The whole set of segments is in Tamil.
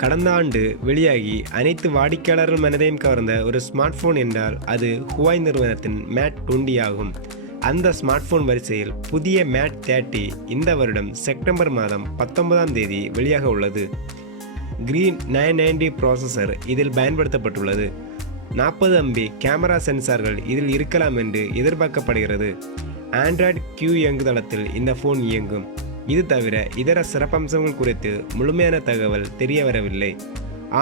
கடந்த ஆண்டு வெளியாகி அனைத்து வாடிக்கையாளர்கள் மனதையும் கவர்ந்த ஒரு ஸ்மார்ட் போன் என்றால் அது ஹுவாய் நிறுவனத்தின் மேட் 20 ஆகும். அந்த ஸ்மார்ட் போன் வரிசையில் புதிய மேட் 30 இந்த வருடம் செப்டம்பர் மாதம் 19ஆம் தேதி வெளியாக உள்ளது. கிரீன் 990 ப்ராசஸர் இதில் பயன்படுத்தப்பட்டுள்ளது. 40 MB கேமரா சென்சார்கள் இதில் இருக்கலாம் என்று எதிர்பார்க்கப்படுகிறது. ஆண்ட்ராய்டு Q இயங்குதளத்தில் இந்த போன் இயங்கும். இது தவிர இதர சிறப்பம்சங்கள் குறித்து முழுமையான தகவல் தெரிய வரவில்லை.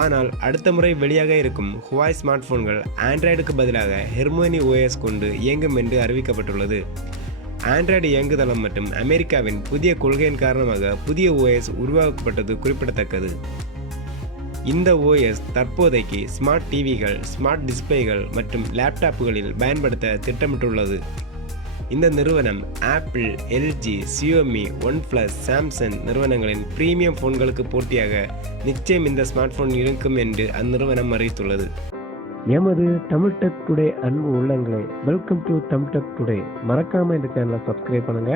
ஆனால் அடுத்த முறை வெளியாக இருக்கும் ஹுவாய் ஸ்மார்ட் போன்கள் ஆண்ட்ராய்டுக்கு பதிலாக ஹெர்மோனி OS கொண்டு இயங்கும் என்று அறிவிக்கப்பட்டுள்ளது. ஆண்ட்ராய்டு இயங்குதளம் மற்றும் அமெரிக்காவின் புதிய கொள்கையின் காரணமாக புதிய OS உருவாக்கப்பட்டது குறிப்பிடத்தக்கது. இந்த OS தற்போதைக்கு ஸ்மார்ட் டிவிகள், ஸ்மார்ட் டிஸ்பிளேகள் மற்றும் லேப்டாப்புகளில் பயன்படுத்த திட்டமிட்டுள்ளது. இந்த நிறுவனம் apple, LG, Xiaomi, OnePlus, Samsung நிறுவனங்களின் பிரீமியம் போன்களுக்கு போட்டியாக நிச்சயம் இந்த ஸ்மார்ட் போன் இருக்கும் என்று அந்நிறுவனம் அறிவித்துள்ளது. எமது தமிழ் டெக் டுடே அன்பு உள்ளங்களே, welcome to Tamil tech today. மறக்காம இந்த சேனலை சப்ஸ்கிரைப் பண்ணுங்க.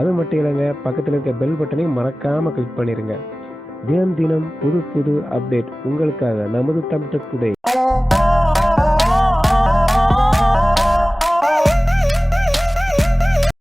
அது மட்டும் இல்லைங்க, பக்கத்தில் இருக்க பெல் பட்டனையும் மறக்காம கிளிக் பண்ணிருங்க. தினம் தினம் புது புது அப்டேட் உங்களுக்காக நமது தமிழ் டெக் டுடே.